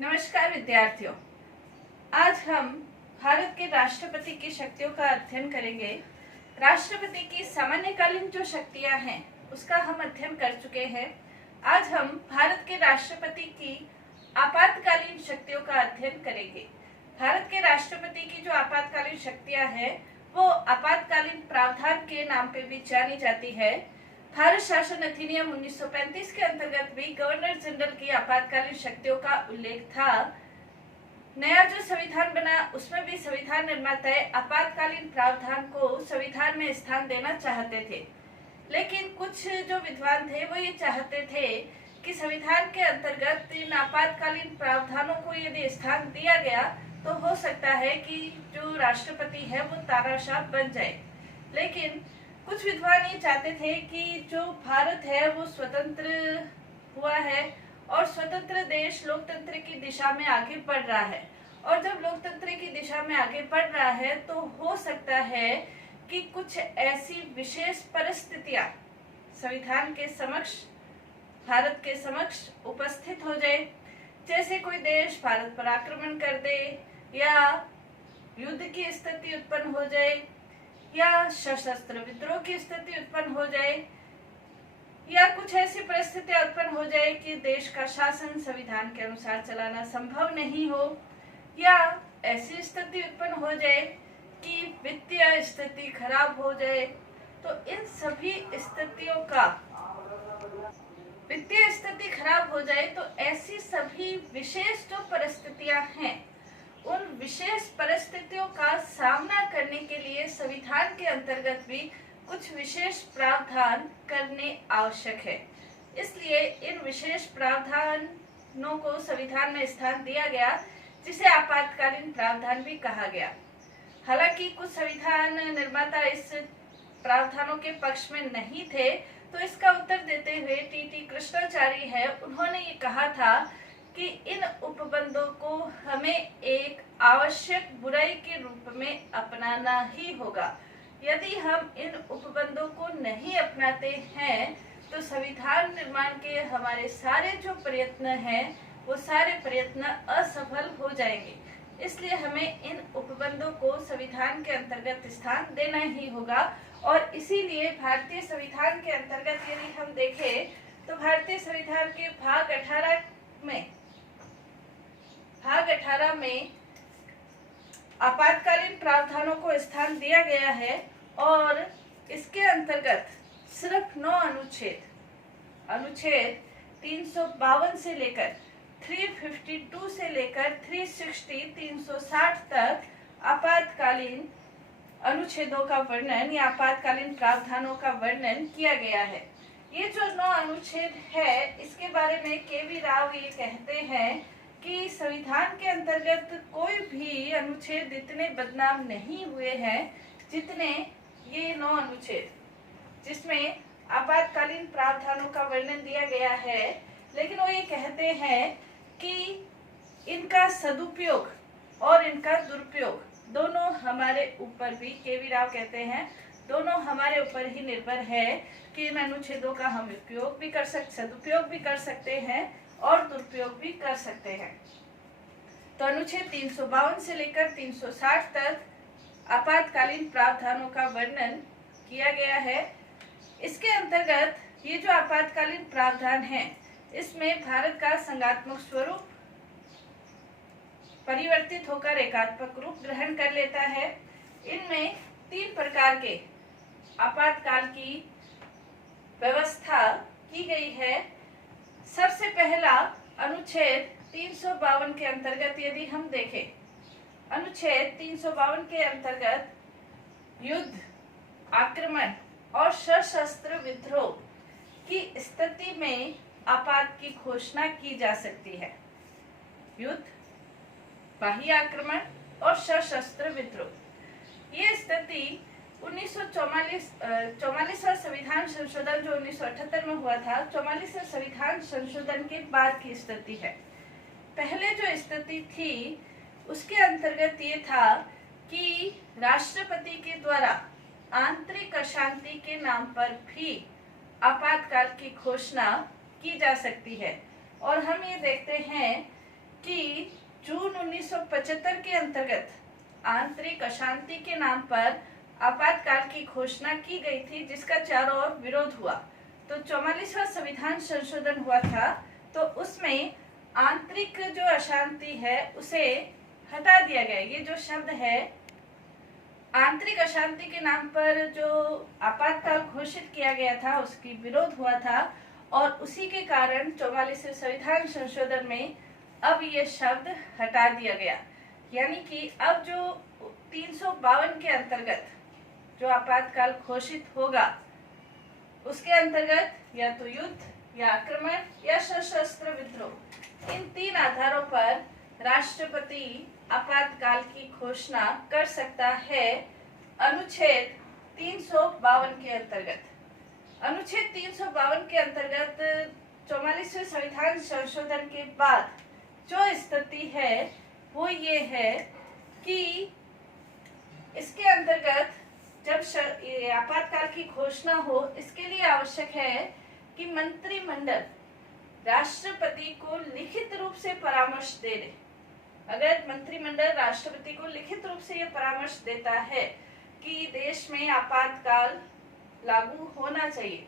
नमस्कार विद्यार्थियों। आज हम भारत के राष्ट्रपति की शक्तियों का अध्ययन करेंगे। राष्ट्रपति की सामान्यकालीन जो शक्तियां हैं उसका हम अध्ययन कर चुके हैं। आज हम भारत के राष्ट्रपति की आपातकालीन शक्तियों का अध्ययन करेंगे। भारत के राष्ट्रपति की जो आपातकालीन शक्तियां हैं वो आपातकालीन प्रावधान के नाम पे भी जानी जाती है। भारत शासन अधिनियम 1935 के अंतर्गत भी गवर्नर जनरल की आपातकालीन शक्तियों का उल्लेख था। नया जो संविधान बना उसमें भी संविधान निर्माता आपातकालीन प्रावधान को संविधान में स्थान देना चाहते थे, लेकिन कुछ जो विद्वान थे वो ये चाहते थे कि संविधान के अंतर्गत इन आपातकालीन प्रावधानों को यदि स्थान दिया गया तो हो सकता है कि जो राष्ट्रपति है वो तानाशाह बन जाए। लेकिन कुछ विद्वान ये चाहते थे कि जो भारत है वो स्वतंत्र हुआ है और स्वतंत्र देश लोकतंत्र की दिशा में आगे बढ़ रहा है, और जब लोकतंत्र की दिशा में आगे बढ़ रहा है तो हो सकता है कि कुछ ऐसी विशेष परिस्थितियां संविधान के समक्ष, भारत के समक्ष उपस्थित हो जाए, जैसे कोई देश भारत पर आक्रमण कर दे या युद्ध की स्थिति उत्पन्न हो जाए या सशस्त्र विद्रोह की स्थिति उत्पन्न हो जाए या कुछ ऐसी परिस्थितियां उत्पन्न हो जाए कि देश का शासन संविधान के अनुसार चलाना संभव नहीं हो, या ऐसी स्थिति उत्पन्न हो जाए कि वित्तीय स्थिति खराब हो जाए। तो इन सभी स्थितियों का वित्तीय स्थिति खराब हो जाए तो ऐसी सभी विशेष जो परिस्थितियां हैं उन विशेष परिस्थितियों का सामना करने के लिए संविधान के अंतर्गत भी कुछ विशेष प्रावधान करने आवश्यक है। इसलिए इन विशेष प्रावधानों को संविधान में स्थान दिया गया, जिसे आपातकालीन प्रावधान भी कहा गया। हालांकि कुछ संविधान निर्माता इस प्रावधानों के पक्ष में नहीं थे, तो इसका उत्तर देते हुए टी कृष्णाचार्य है, उन्होंने ये कहा था कि इन उपबंधों को हमें एक आवश्यक बुराई के रूप में अपनाना ही होगा। यदि हम इन उपबंधों को नहीं अपनाते हैं तो संविधान निर्माण के हमारे सारे जो प्रयत्न हैं वो सारे प्रयत्न असफल हो जाएंगे। इसलिए हमें इन उपबंधों को संविधान के अंतर्गत स्थान देना ही होगा। और इसीलिए भारतीय संविधान के अंतर्गत यदि हम देखें तो भारतीय संविधान के भाग 18 में आपातकालीन प्रावधानों को स्थान दिया गया है, और इसके अंतर्गत सिर्फ 9 अनुच्छेद 352 से लेकर 352 से लेकर 360 तक आपातकालीन अनुच्छेदों का वर्णन या आपातकालीन प्रावधानों का वर्णन किया गया है। ये जो 9 अनुच्छेद है इसके बारे में के.वी. राव ये कहते हैं कि संविधान के अंतर्गत कोई भी अनुच्छेद इतने बदनाम नहीं हुए हैं जितने ये 9 अनुच्छेद, जिसमें आपातकालीन प्रावधानों का वर्णन दिया गया है। लेकिन वो ये कहते हैं कि इनका सदुपयोग और इनका दुरुपयोग दोनों हमारे ऊपर भी, के.वी. राव कहते हैं, दोनों हमारे ऊपर ही निर्भर है कि इन अनुच्छेदों का हम उपयोग भी कर सकते, सदुपयोग भी कर सकते हैं और दुरुपयोग भी कर सकते हैं। तो अनुच्छेद 352 से लेकर 360 तक आपातकालीन प्रावधानों का वर्णन किया गया है। इसके अंतर्गत ये जो आपातकालीन प्रावधान है इसमें भारत का संघात्मक स्वरूप परिवर्तित होकर एकात्मक रूप ग्रहण कर लेता है। इनमें 3 प्रकार के आपातकाल की व्यवस्था की गई है। सबसे पहला अनुच्छेद 352 के अंतर्गत यदि हम देखें, अनुच्छेद 352 के अंतर्गत युद्ध, आक्रमण और सशस्त्र विद्रोह की स्थिति में आपात की घोषणा की जा सकती है। युद्ध, बाह्य आक्रमण और सशस्त्र विद्रोह, ये स्थिति 44वां संविधान संशोधन जो 1978 में हुआ था, 44वें संविधान संशोधन के बाद की स्थिति है। पहले जो स्थिति थी उसके अंतर्गत ये था कि राष्ट्रपति के द्वारा आंतरिक अशांति के नाम पर भी आपातकाल की घोषणा की जा सकती है। और हम ये देखते हैं कि जून 1975 के अंतर्गत आंतरिक अशांति के नाम पर आपातकाल की घोषणा की गई थी, जिसका चारों ओर विरोध हुआ। तो 44वां संविधान संशोधन हुआ था, तो उसमें आंतरिक जो अशांति है उसे हटा दिया गया। ये जो शब्द है, आंतरिक अशांति के नाम पर जो आपातकाल घोषित किया गया था उसकी विरोध हुआ था, और उसी के कारण 44वें संविधान संशोधन में अब ये शब्द हटा दिया गया। यानी कि अब जो 352 के अंतर्गत जो आपातकाल घोषित होगा, उसके अंतर्गत या तो युद्ध या आक्रमण या सशस्त्र विद्रोह, इन 3 आधारों पर राष्ट्रपति आपातकाल की घोषणा कर सकता है। अनुच्छेद 352 के अंतर्गत, अनुच्छेद 352 के अंतर्गत 44वें संविधान संशोधन के बाद जो स्थिति है वो ये है कि इसके अंतर्गत जब आपातकाल की घोषणा हो, इसके लिए आवश्यक है कि मंत्रिमंडल राष्ट्रपति को लिखित रूप से परामर्श दे दे। अगर मंत्रिमंडल राष्ट्रपति को लिखित रूप से यह परामर्श देता है कि देश में आपातकाल लागू होना चाहिए,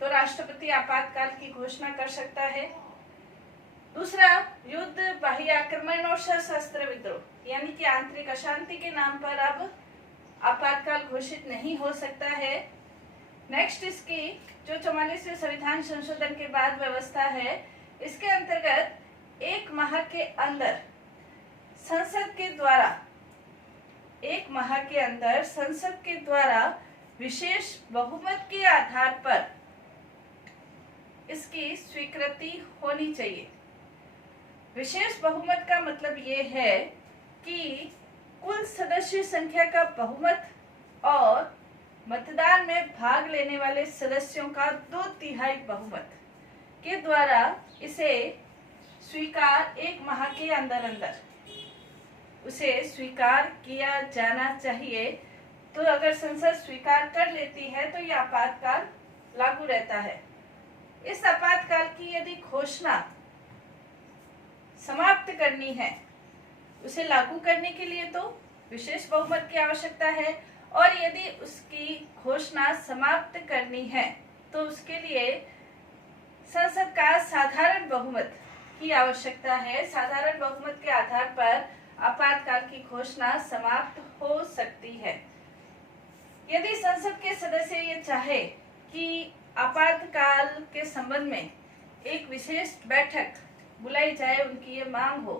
तो राष्ट्रपति आपातकाल की घोषणा कर सकता है। दूसरा, युद्ध, बाह्य आक्रमण और सशस्त्र विद्रोह, यानी कि आंतरिक अशांति के नाम पर अब आपातकाल घोषित नहीं हो सकता है। नेक्स्ट, इसकी जो 44वें संविधान संशोधन के बाद व्यवस्था है, इसके अंतर्गत 1 माह के अंदर संसद के द्वारा 1 माह के अंदर संसद के द्वारा विशेष बहुमत के आधार पर इसकी स्वीकृति होनी चाहिए। विशेष बहुमत का मतलब ये है कि कुल सदस्य संख्या का बहुमत और मतदान में भाग लेने वाले सदस्यों का 2/3 बहुमत के द्वारा इसे स्वीकार 1 माह के अंदर अंदर उसे स्वीकार किया जाना चाहिए। तो अगर संसद स्वीकार कर लेती है तो यह आपातकाल लागू रहता है। इस आपातकाल की यदि घोषणा समाप्त करनी है, उसे लागू करने के लिए तो विशेष बहुमत की आवश्यकता है, और यदि उसकी घोषणा समाप्त करनी है तो उसके लिए संसद का साधारण बहुमत की आवश्यकता है। साधारण बहुमत के आधार पर आपातकाल की घोषणा समाप्त हो सकती है। यदि संसद के सदस्य ये चाहे कि आपातकाल के संबंध में एक विशेष बैठक बुलाई जाए, उनकी ये मांग हो,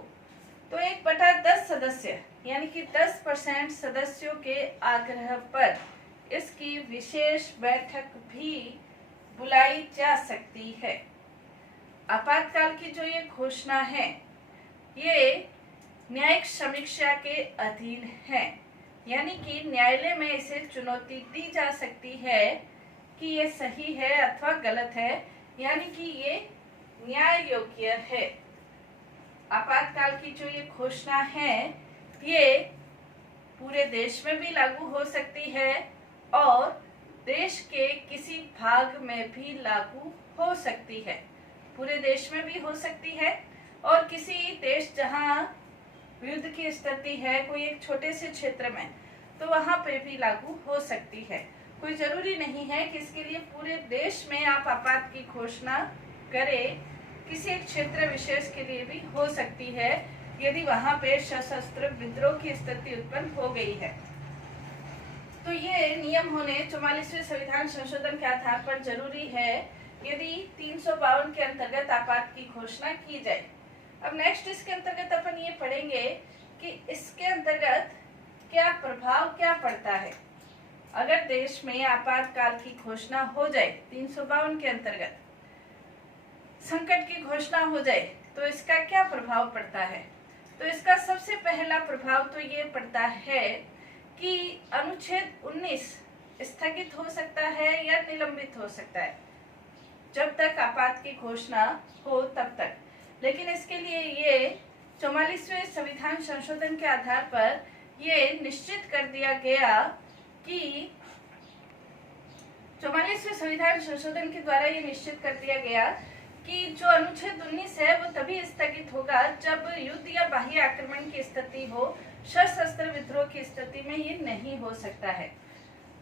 तो 1/10 सदस्य यानी कि 10% सदस्यों के आग्रह पर इसकी विशेष बैठक भी बुलाई जा सकती है। आपातकाल की जो ये घोषणा है, ये न्यायिक समीक्षा के अधीन है, यानी कि न्यायालय में इसे चुनौती दी जा सकती है कि ये सही है अथवा गलत है, यानी कि ये न्याय योग्य है। आपातकाल की जो ये घोषणा है, ये पूरे देश में भी लागू हो सकती है और देश के किसी भाग में भी लागू हो सकती है। पूरे देश में भी हो सकती है, और किसी देश जहां युद्ध की स्थिति है, कोई एक छोटे से क्षेत्र में, तो वहां पे भी लागू हो सकती है। कोई जरूरी नहीं है कि इसके लिए पूरे देश में आप आपात की घोषणा करें, किसी एक क्षेत्र विशेष के लिए भी हो सकती है यदि वहां पे सशस्त्र विद्रोह की स्थिति उत्पन्न हो गई है। तो ये नियम होने 44वें संविधान संशोधन के आधार पर जरूरी है यदि 352 के अंतर्गत आपात की घोषणा की जाए। अब नेक्स्ट इसके अंतर्गत अपन ये पढ़ेंगे कि इसके अंतर्गत क्या प्रभाव क्या पड़ता है। अगर देश में आपातकाल की घोषणा हो जाए, 352 के अंतर्गत संकट की घोषणा हो जाए, तो इसका क्या प्रभाव पड़ता है। तो इसका सबसे पहला प्रभाव तो ये पड़ता है कि अनुच्छेद 19 स्थगित हो सकता है या निलंबित हो सकता है जब तक आपात की घोषणा हो तब तक। लेकिन इसके लिए ये 44वें संविधान संशोधन के आधार पर ये निश्चित कर दिया गया कि 44वें संविधान संशोधन के द्वारा ये निश्चित कर दिया गया कि जो अनुच्छेद 19 है वो तभी स्थगित होगा जब युद्ध या बाह्य आक्रमण की स्थिति हो, सशस्त्र विद्रोह की स्थिति में ये नहीं हो सकता है।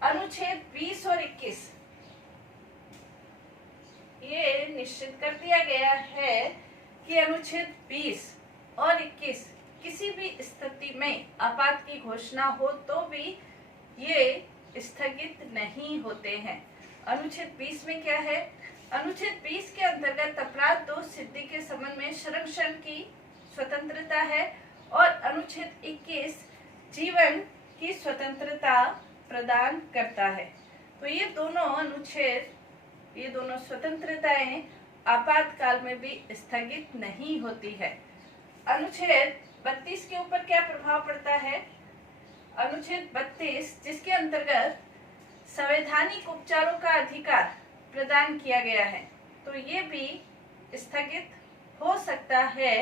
अनुच्छेद 20 और 21 ये निश्चित कर दिया गया है कि अनुच्छेद 20 और 21 किसी भी स्थिति में आपात की घोषणा हो तो भी ये स्थगित नहीं होते हैं। अनुच्छेद 20 में क्या है? अनुच्छेद 20 के अंतर्गत अपराध दोष सिद्धि के संबंध में संरक्षण की स्वतंत्रता है और अनुच्छेद 21 जीवन की स्वतंत्रता प्रदान करता है। तो ये दोनों अनुच्छेद, ये दोनों स्वतंत्रताएं आपातकाल में भी स्थगित नहीं होती है। अनुच्छेद 32 के ऊपर क्या प्रभाव पड़ता है? अनुच्छेद 32 जिसके अंतर्गत संवैधानिक उपचारों का अधिकार प्रदान किया गया है, तो ये भी स्थगित हो सकता है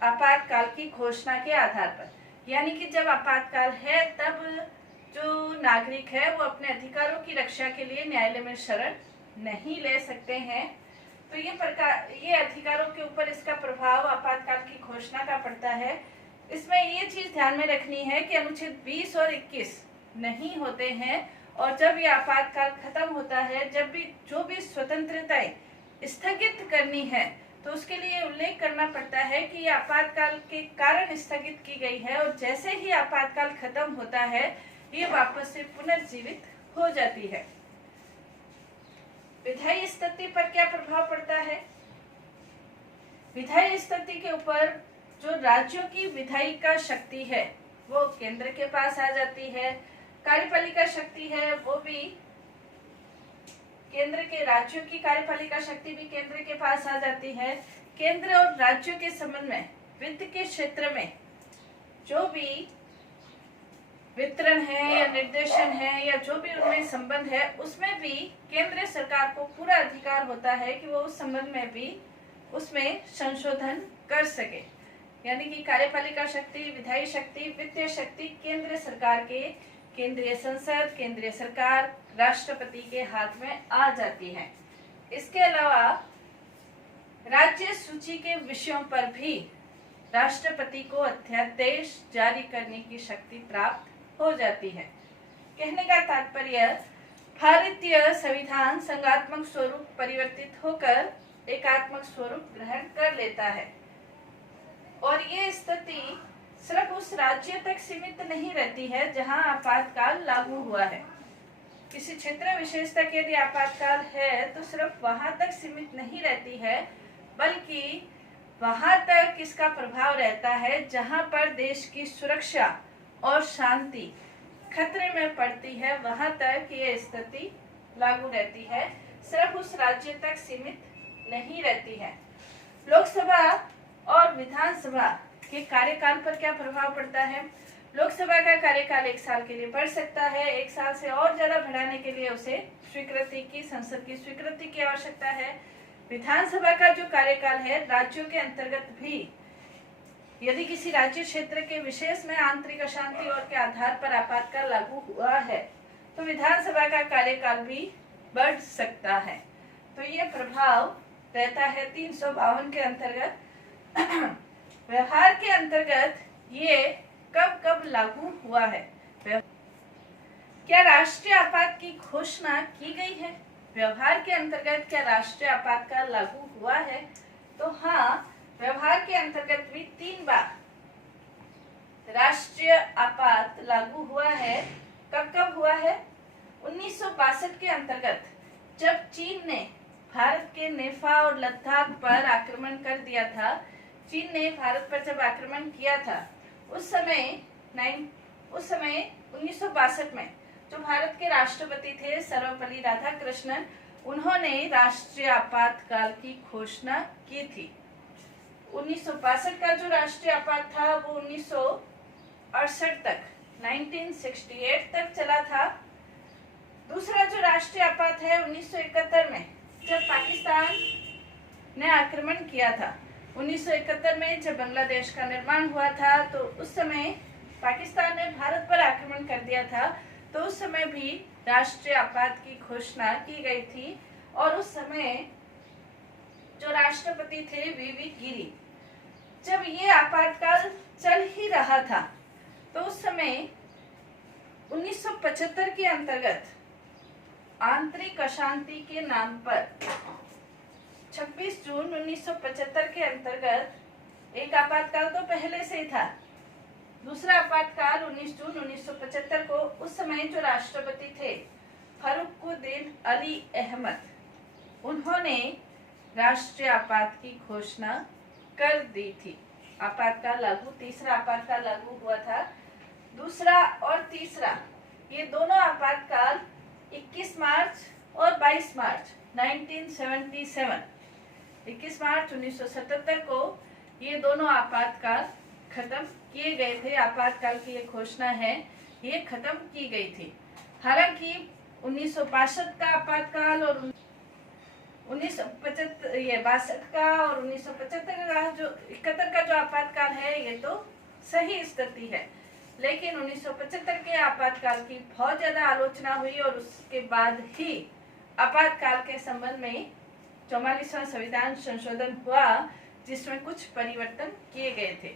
आपातकाल की घोषणा के आधार पर। यानी कि जब आपातकाल है तब जो नागरिक है वो अपने अधिकारों की रक्षा के लिए न्यायालय में शरण नहीं ले सकते हैं। तो ये अधिकारों के ऊपर इसका प्रभाव आपातकाल की घोषणा का पड़ता है। इसमें ये चीज ध्यान में रखनी है कि अनुच्छेद 20 और 21 नहीं होते हैं और जब ये आपातकाल खत्म होता है, जब भी जो भी स्वतंत्रताएं स्थगित करनी है तो उसके लिए उल्लेख करना पड़ता है कि ये आपातकाल के कारण स्थगित की गई है और जैसे ही आपातकाल खत्म होता है ये वापस से पुनर्जीवित हो जाती है। विधायी स्थिति पर क्या प्रभाव पड़ता है? विधायी स्थिति के ऊपर जो राज्यों की विधायिका शक्ति है वो केंद्र के पास आ जाती है। कार्यपालिका शक्ति है वो भी केंद्र के, राज्यों की कार्यपालिका शक्ति भी केंद्र के पास आ जाती है। केंद्र और राज्यों के संबंध में वित्त के क्षेत्र में जो भी वितरण है या निर्देशन है या जो भी उनमें संबंध है उसमें भी केंद्र सरकार को पूरा अधिकार होता है कि वो उस संबंध में भी उसमें संशोधन कर सके। यानी कि कार्यपालिका शक्ति, विधायी शक्ति, वित्तीय शक्ति केंद्र सरकार के, केंद्रीय संसद, केंद्रीय सरकार, राष्ट्रपति के हाथ में आ जाती है। इसके अलावा राज्य सूची के विषयों पर भी राष्ट्रपति को अध्यादेश जारी करने की शक्ति प्राप्त हो जाती है। कहने का तात्पर्य, भारतीय संविधान संघात्मक स्वरूप परिवर्तित होकर एकात्मक स्वरूप ग्रहण कर लेता है और ये स्थिति सिर्फ उस राज्य तक सीमित नहीं रहती है जहां आपातकाल लागू हुआ है। किसी क्षेत्र विशेष तक यदि आपातकाल है तो सिर्फ वहां तक सीमित नहीं रहती है, बल्कि वहां तक इसका प्रभाव रहता है जहां पर देश की सुरक्षा और शांति खतरे में पड़ती है, वहां तक ये स्थिति लागू रहती है, सिर्फ उस राज्य तक सीमित नहीं रहती है। लोकसभा और विधानसभा के कार्यकाल पर क्या प्रभाव पड़ता है? लोकसभा का कार्यकाल 1 साल के लिए बढ़ सकता है। 1 साल से और ज्यादा बढ़ाने के लिए उसे स्वीकृति की, संसद की स्वीकृति की आवश्यकता है। विधानसभा का जो कार्यकाल है, राज्यों के अंतर्गत भी यदि किसी राज्य क्षेत्र के विशेष में आंतरिक अशांति और के आधार पर आपातकाल लागू हुआ है तो विधानसभा का कार्यकाल भी बढ़ सकता है। तो ये प्रभाव रहता है 352 के अंतर्गत। व्यवहार के अंतर्गत ये कब कब लागू हुआ है? क्या राष्ट्रीय आपात की घोषणा की गई है? व्यवहार के अंतर्गत क्या राष्ट्रीय आपातकाल लागू हुआ है? तो हाँ, व्यवहार के अंतर्गत भी 3 बार राष्ट्रीय आपात लागू हुआ है। कब कब हुआ है? 1962 के अंतर्गत जब चीन ने भारत के नेफा और लद्दाख पर आक्रमण कर दिया था। चीन ने भारत पर जब आक्रमण किया था उस समय 1962 में जो भारत के राष्ट्रपति थे सर्वपल्ली राधाकृष्णन, उन्होंने राष्ट्रीय आपातकाल की घोषणा की थी। 1962 का जो राष्ट्रीय आपात था वो 1968 तक, 1968 तक चला था। दूसरा जो राष्ट्रीय आपात है 1971 में जब पाकिस्तान ने आक्रमण किया था। 1971 में जब बांग्लादेश का निर्माण हुआ था तो उस समय पाकिस्तान ने भारत पर आक्रमण कर दिया था, तो उस समय भी राष्ट्रीय आपात की घोषणा की गई थी और उस समय जो राष्ट्रपति थे वीवी गिरी। जब ये आपातकाल चल ही रहा था तो उस समय 1975 के अंतर्गत आंतरिक अशांति के नाम पर 26 जून 1975 के अंतर्गत एक आपातकाल तो पहले से ही था। दूसरा आपातकाल 19 जून 1975 को उस समय जो राष्ट्रपति थे फरुखुद्दीन अली अहमद, उन्होंने राष्ट्रीय आपात की घोषणा कर दी थी। आपातकाल लागू, तीसरा आपातकाल लागू हुआ था। दूसरा और तीसरा ये दोनों आपातकाल 21 मार्च और 22 मार्च 1977, 21 मार्च 1977 को ये दोनों आपातकाल खत्म किए गए थे। आपातकाल की ये घोषणा है, ये खत्म की गई थी। हालांकि 1962 का आपातकाल और 1962 का और 1975 का जो 71 का जो आपातकाल है ये तो सही स्थिति है, लेकिन 1975 के आपातकाल की बहुत ज्यादा आलोचना हुई और उसके बाद ही आपातकाल के संबंध में 44वां संविधान संशोधन हुआ जिसमें कुछ परिवर्तन किए गए थे।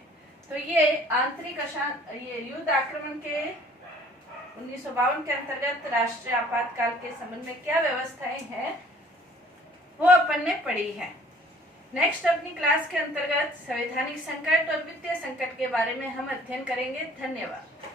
तो ये ये युद्ध आक्रमण के 1952 के अंतर्गत राष्ट्रीय आपातकाल के संबंध में क्या व्यवस्थाएं हैं वो अपन ने पढ़ी है। नेक्स्ट अपनी क्लास के अंतर्गत संवैधानिक संकट और वित्तीय संकट के बारे में हम अध्ययन करेंगे। धन्यवाद।